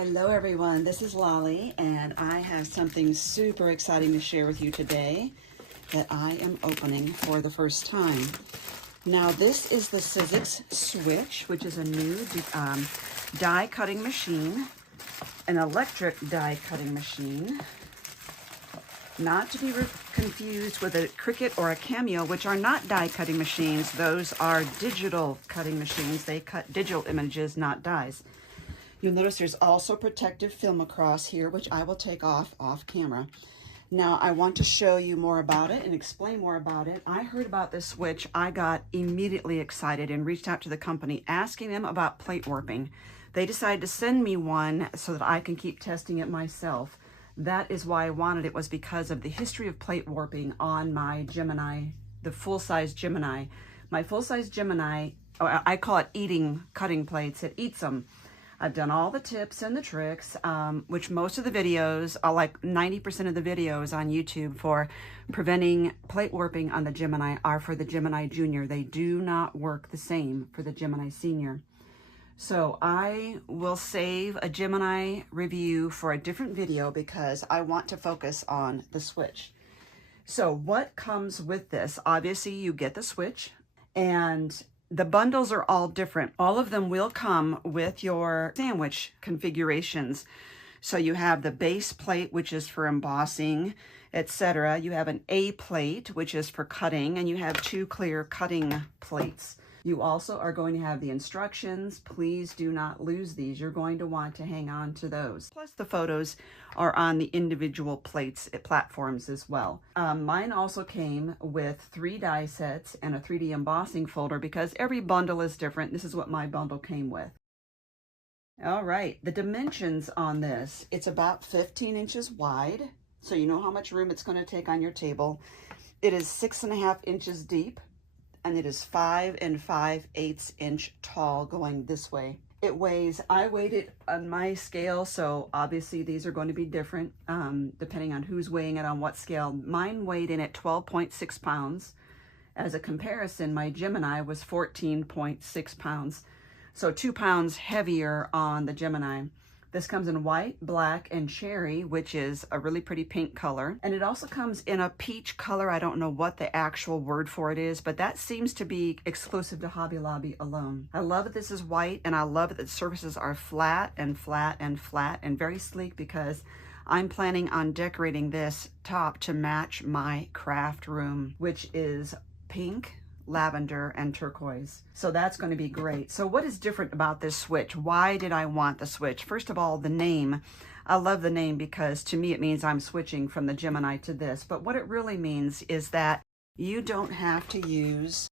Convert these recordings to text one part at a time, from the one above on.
Hello everyone, this is Lolly and I have something super exciting to share with you today that I am opening for the first time. Now this is the Sizzix Switch, which is a new die cutting machine, an electric die cutting machine, not to be confused with a Cricut or a Cameo, which are not die cutting machines. Those are digital cutting machines. They cut digital images, not dies. You'll notice there's also protective film across here, which I will take off camera. Now, I want to show you more about it and explain more about it. I heard about this switch. I got immediately excited and reached out to the company asking them about plate warping. They decided to send me one so that I can keep testing it myself. That is why I wanted it, was because of the history of plate warping on my Gemini, the full-size Gemini. My full-size Gemini, I call it eating cutting plates. It eats them. I've done all the tips and the tricks, which most of the videos, like 90% of the videos on YouTube for preventing plate warping on the Gemini are for the Gemini Junior. They do not work the same for the Gemini Senior. So I will save a Gemini review for a different video because I want to focus on the switch. So what comes with this? Obviously you get the switch, and the bundles are all different. All of them will come with your sandwich configurations. So you have the base plate, which is for embossing, etc. You have an A plate, which is for cutting, and you have two clear cutting plates. You also are going to have the instructions. Please do not lose these. You're going to want to hang on to those. Plus the photos are on the individual plates, platforms as well. Mine also came with 3 die sets and a 3D embossing folder because every bundle is different. This is what my bundle came with. All right, the dimensions on this, it's about 15 inches wide. So you know how much room it's going to take on your table. It is 6.5 inches deep. And it is 5 5/8 inch tall going this way. It weighs, I weighed it on my scale, so obviously these are going to be different depending on who's weighing it on what scale. Mine weighed in at 12.6 pounds. As a comparison, my Gemini was 14.6 pounds. So 2 pounds heavier on the Gemini. This comes in white, black, and cherry, which is a really pretty pink color. And it also comes in a peach color. I don't know what the actual word for it is, but that seems to be exclusive to Hobby Lobby alone. I love that this is white, and I love that the surfaces are flat and flat and flat and very sleek because I'm planning on decorating this top to match my craft room, which is pink, lavender, and turquoise. So that's going to be great. So what is different about this switch? Why did I want the switch? First of all, the name. I love the name because to me it means I'm switching from the Gemini to this. But what it really means is that you don't have to use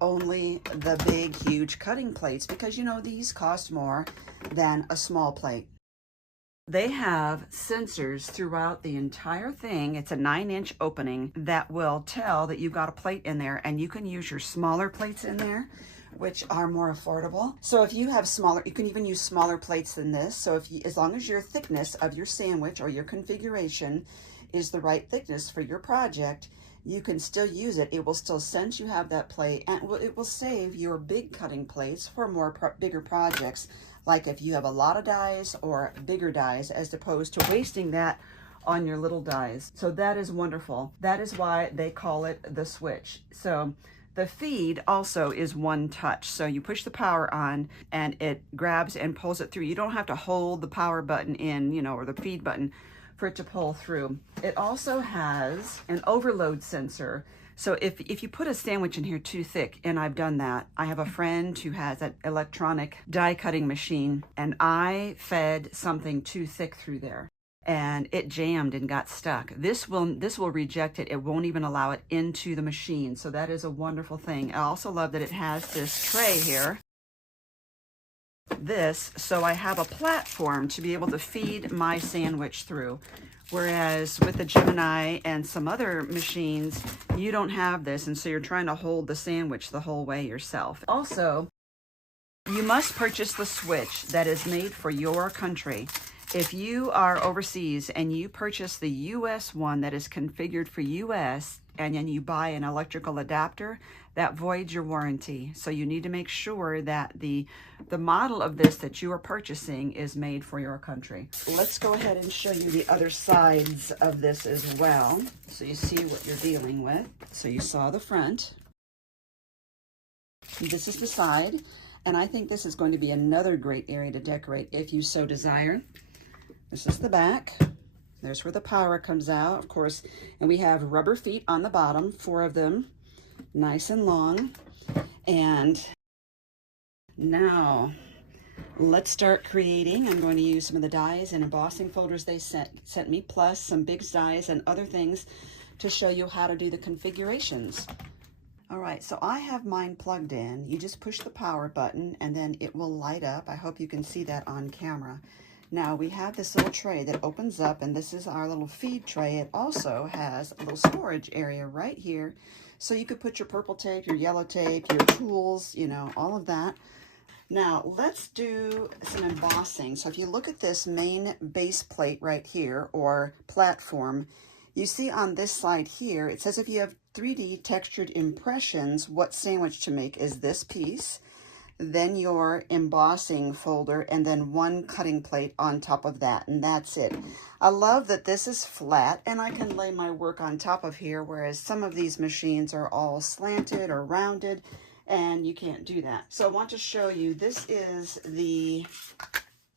only the big, huge cutting plates because, you know, these cost more than a small plate. They have sensors throughout the entire thing. It's a 9-inch opening that will tell that you've got a plate in there, and you can use your smaller plates in there, which are more affordable. So if you have smaller, you can even use smaller plates than this. So if you, as long as your thickness of your sandwich or your configuration is the right thickness for your project, you can still use it. It will still sense you have that plate, and it will save your big cutting plates for more bigger projects, like if you have a lot of dies or bigger dies, as opposed to wasting that on your little dies. So that is wonderful. That is why they call it the switch. So the feed also is one touch. So you push the power on and it grabs and pulls it through. You don't have to hold the power button in, you know, or the feed button for it to pull through. It also has an overload sensor. So if you put a sandwich in here too thick, and I've done that. I have a friend who has an electronic die cutting machine, and I fed something too thick through there and it jammed and got stuck. This will reject it. It won't even allow it into the machine. So that is a wonderful thing. I also love that it has this tray here. So I have a platform to be able to feed my sandwich through. Whereas with the Gemini and some other machines, you don't have this, and so you're trying to hold the sandwich the whole way yourself. Also, you must purchase the switch that is made for your country. If you are overseas and you purchase the US one that is configured for US, and then you buy an electrical adapter, that voids your warranty. So you need to make sure that the model of this that you are purchasing is made for your country. Let's go ahead and show you the other sides of this as well, so you see what you're dealing with. So you saw the front. This is the side, and I think this is going to be another great area to decorate if you so desire. This is the back. There's where the power comes out, of course, and we have rubber feet on the bottom, 4 of them, nice and long. And now let's start creating. I'm going to use some of the dies and embossing folders they sent me, plus some big dies and other things to show you how to do the configurations. All right, so I have mine plugged in. You just push the power button and then it will light up. I hope you can see that on camera. Now we have this little tray that opens up, and this is our little feed tray. It also has a little storage area right here. So you could put your purple tape, your yellow tape, your tools, you know, all of that. Now let's do some embossing. So if you look at this main base plate right here, or platform, you see on this side here, it says if you have 3D textured impressions, what sandwich to make is this piece, then your embossing folder, and then 1 cutting plate on top of that, and that's it. I love that this is flat and I can lay my work on top of here, whereas some of these machines are all slanted or rounded and you can't do that. So I want to show you, this is the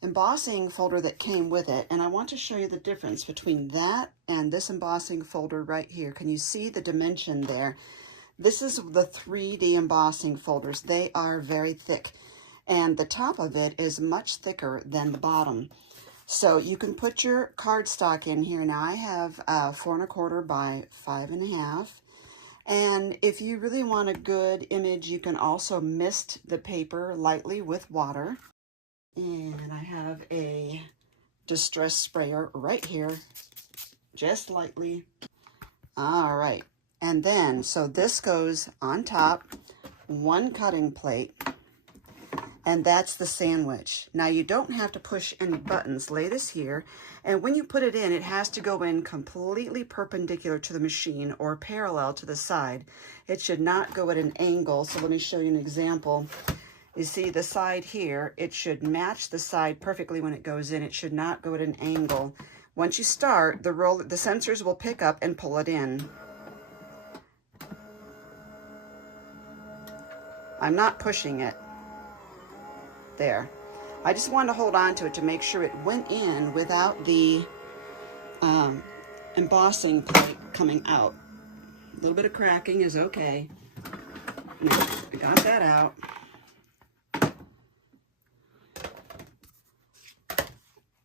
embossing folder that came with it, and I want to show you the difference between that and this embossing folder right here. Can you see the dimension there? This is the 3D embossing folders. They are very thick, and the top of it is much thicker than the bottom. So you can put your cardstock in here. Now I have 4 1/4 by 5 1/2. And if you really want a good image, you can also mist the paper lightly with water. And I have a distress sprayer right here, just lightly. All right. And then, so this goes on top, 1 cutting plate, and that's the sandwich. Now you don't have to push any buttons. Lay this here, and when you put it in, it has to go in completely perpendicular to the machine or parallel to the side. It should not go at an angle. So let me show you an example. You see the side here, it should match the side perfectly when it goes in. It should not go at an angle. Once you start, the sensors will pick up and pull it in. I'm not pushing it. There. I just wanted to hold on to it to make sure it went in without the embossing plate coming out. A little bit of cracking is okay. Now, I got that out.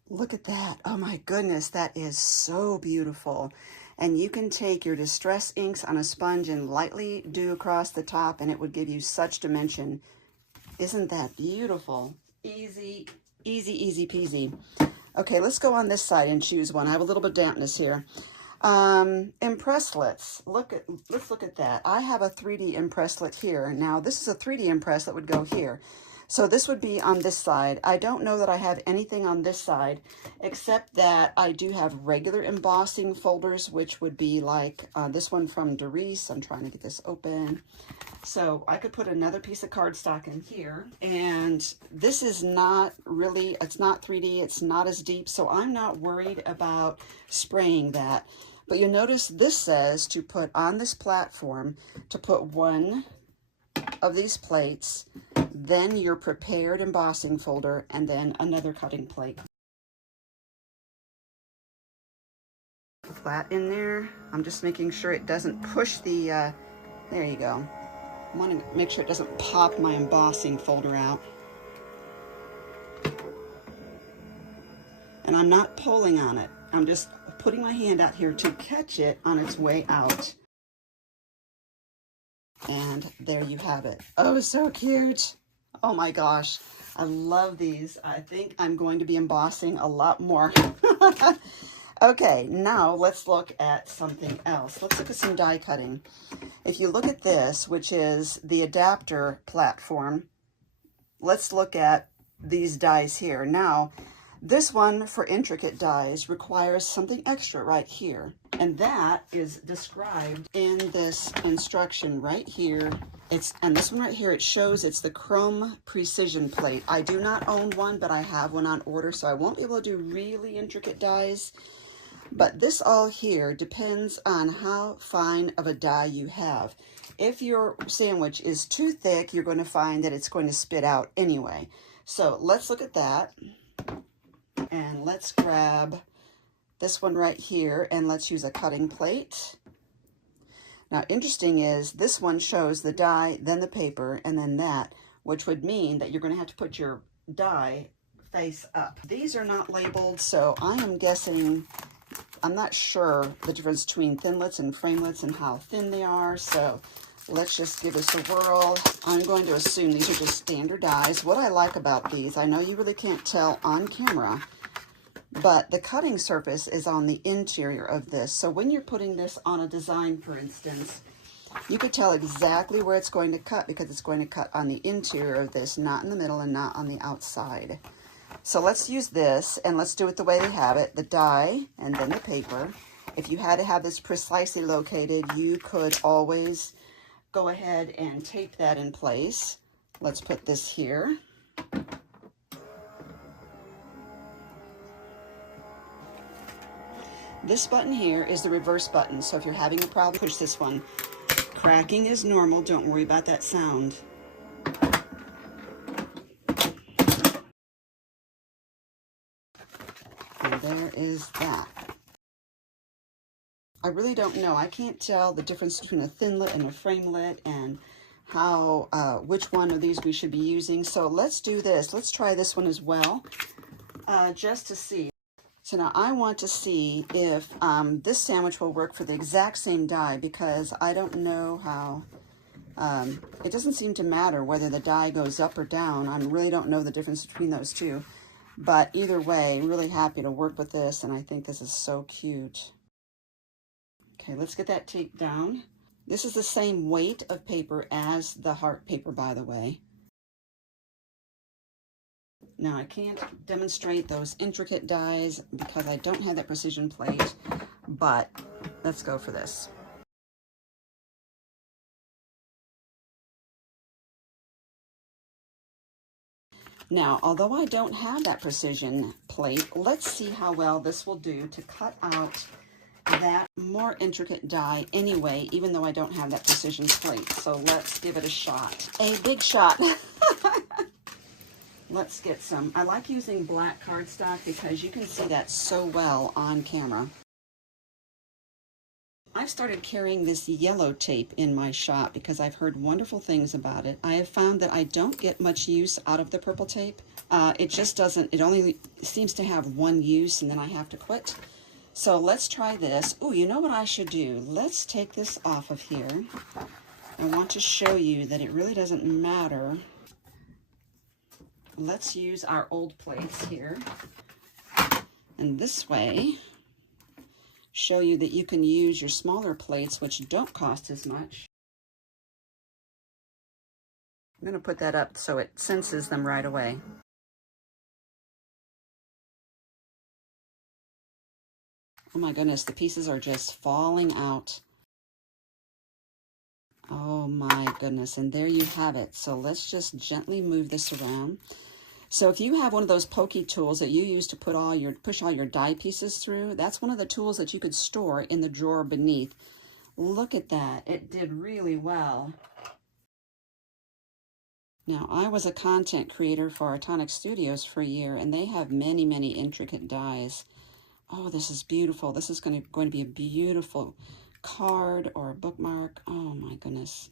Look at that. Oh my goodness, that is so beautiful. And you can take your distress inks on a sponge and lightly do across the top, and it would give you such dimension. Isn't that beautiful? Easy, easy, easy peasy. Okay, let's go on this side and choose one. I have a little bit of dampness here. Impresslets. Let's look at that. I have a 3D impresslet here. Now, this is a 3D impress that would go here. So this would be on this side. I don't know that I have anything on this side, except that I do have regular embossing folders, which would be like this one from Doris. I'm trying to get this open. So I could put another piece of cardstock in here. And this is not really, it's not 3D, it's not as deep, so I'm not worried about spraying that. But you notice this says to put on this platform, to put 1 of these plates, then your prepared embossing folder, and then another cutting plate. Flat in there. I'm just making sure it doesn't push the, there you go. I want to make sure it doesn't pop my embossing folder out. And I'm not pulling on it. I'm just putting my hand out here to catch it on its way out. And there you have it. Oh, so cute. Oh my gosh. I love these. I think I'm going to be embossing a lot more. Okay, now let's look at something else. Let's look at some die cutting. If you look at this, which is the adapter platform, let's look at these dies here. Now, This one for intricate dies requires something extra right here. And that is described in this instruction right here. And this one right here, it shows it's the chrome precision plate. I do not own one, but I have one on order, so I won't be able to do really intricate dies. But this all here depends on how fine of a die you have. If your sandwich is too thick, you're going to find that it's going to spit out anyway. So let's look at that. And let's grab this one right here and let's use a cutting plate. Now, interesting is this one shows the die, then the paper, and then that, which would mean that you're going to have to put your die face up. These are not labeled, so I am guessing, I'm not sure the difference between thinlets and framelets and how thin they are, so let's just give this a whirl. I'm going to assume these are just standard dies. What I like about these, I know you really can't tell on camera, but the cutting surface is on the interior of this. So when you're putting this on a design, for instance, you could tell exactly where it's going to cut because it's going to cut on the interior of this, not in the middle and not on the outside. So let's use this and let's do it the way they have it, the die and then the paper. If you had to have this precisely located, you could always go ahead and tape that in place. Let's put this here. This button here is the reverse button, so if you're having a problem, push this one. Cracking is normal, don't worry about that sound. And there is that. I really don't know. I can't tell the difference between a thinlet and a framelit and how, which one of these we should be using. So let's do this. Let's try this one as well, just to see. So now I want to see if this sandwich will work for the exact same die because I don't know how, it doesn't seem to matter whether the die goes up or down. I really don't know the difference between those two. But either way, really happy to work with this, and I think this is so cute. Okay, let's get that taped down. This is the same weight of paper as the heart paper, by the way. Now, I can't demonstrate those intricate dies because I don't have that precision plate, but let's go for this. Now, although I don't have that precision plate, let's see how well this will do to cut out that more intricate die anyway, even though I don't have that precision plate. So let's give it a shot. A big shot. Let's get some. I like using black cardstock because you can see that so well on camera. I've started carrying this yellow tape in my shop because I've heard wonderful things about it. I have found that I don't get much use out of the purple tape. It just doesn't, it only seems to have one use and then I have to quit. So let's try this. Oh, you know what I should do? Let's take this off of here. I want to show you that it really doesn't matter. Let's use our old plates here. And this way, show you that you can use your smaller plates, which don't cost as much. I'm going to put that up so it senses them right away. Oh my goodness, the pieces are just falling out. Oh my goodness, and there you have it. So let's just gently move this around. So if you have one of those pokey tools that you use to put push all your die pieces through, that's one of the tools that you could store in the drawer beneath. Look at that, it did really well. Now, I was a content creator for Artonic Studios for a year, and they have many, many intricate dies. Oh, this is beautiful. This is going to be a beautiful card or a bookmark. Oh my goodness.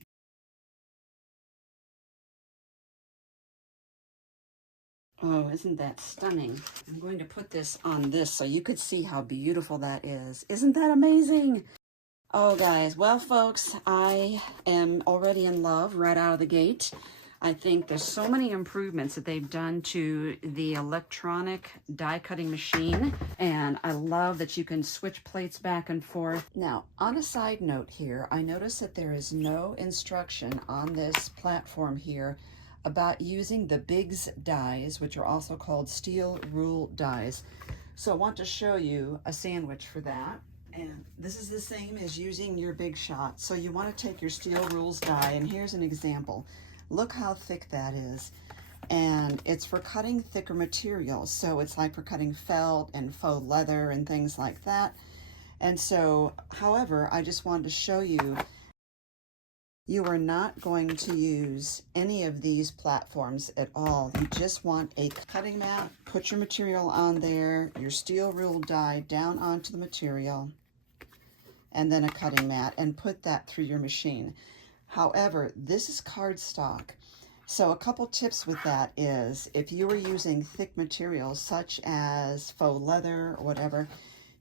Oh, isn't that stunning? I'm going to put this on this so you could see how beautiful that is. Isn't that amazing? Oh, guys. Well, folks, I am already in love right out of the gate. I think there's so many improvements that they've done to the electronic die cutting machine, and I love that you can switch plates back and forth. Now, on a side note here, I notice that there is no instruction on this platform here about using the BIGS dies, which are also called steel rule dies. So I want to show you a sandwich for that. And this is the same as using your Big Shot. So you want to take your steel rules die, and here's an example. Look how thick that is. And it's for cutting thicker materials. So it's like for cutting felt and faux leather and things like that. And so, however, I just wanted to show you, you are not going to use any of these platforms at all. You just want a cutting mat, put your material on there, your steel rule die down onto the material, and then a cutting mat, and put that through your machine. However, this is cardstock. So a couple tips with that is, if you were using thick materials such as faux leather or whatever,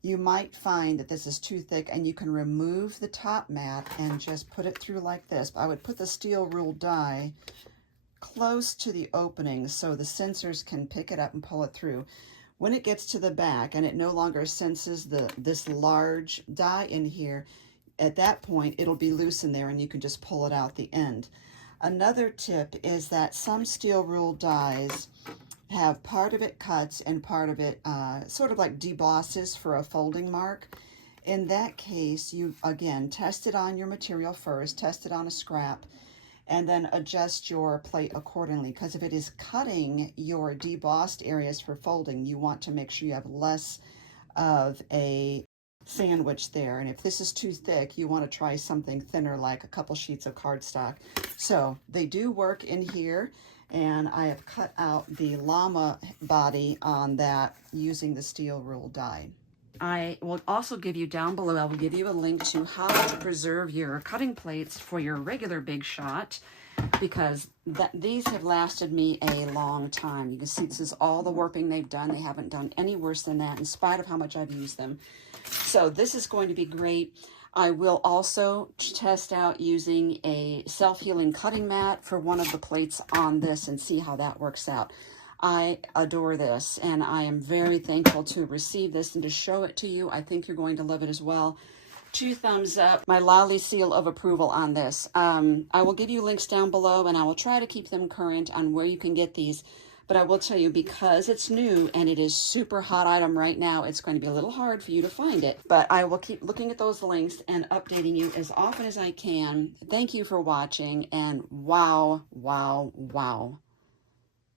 you might find that this is too thick, and you can remove the top mat and just put it through like this. But I would put the steel rule die close to the opening so the sensors can pick it up and pull it through. When it gets to the back and it no longer senses this large die in here, at that point it'll be loose in there and you can just pull it out the end. Another tip is that some steel rule dies have part of it cuts and part of it sort of like debosses for a folding mark. In that case, you again test it on your material first, test it on a scrap, and then adjust your plate accordingly, because if it is cutting your debossed areas for folding, you want to make sure you have less of a sandwich there. And if this is too thick, you want to try something thinner, like a couple sheets of cardstock. So they do work in here, and I have cut out the llama body on that using the steel rule die. I will also give you down below, I will give you a link to how to preserve your cutting plates for your regular Big Shot, because these have lasted me a long time. You can see this is all the warping they've done. They haven't done any worse than that, in spite of how much I've used them. So this is going to be great. I will also test out using a self-healing cutting mat for one of the plates on this and see how that works out. I adore this, and I am very thankful to receive this and to show it to you. I think you're going to love it as well. 2 thumbs up, my lolly seal of approval on this. I will give you links down below, and I will try to keep them current on where you can get these. But I will tell you, because it's new and it is super hot item right now, it's going to be a little hard for you to find it. But I will keep looking at those links and updating you as often as I can. Thank you for watching, and wow, wow, wow.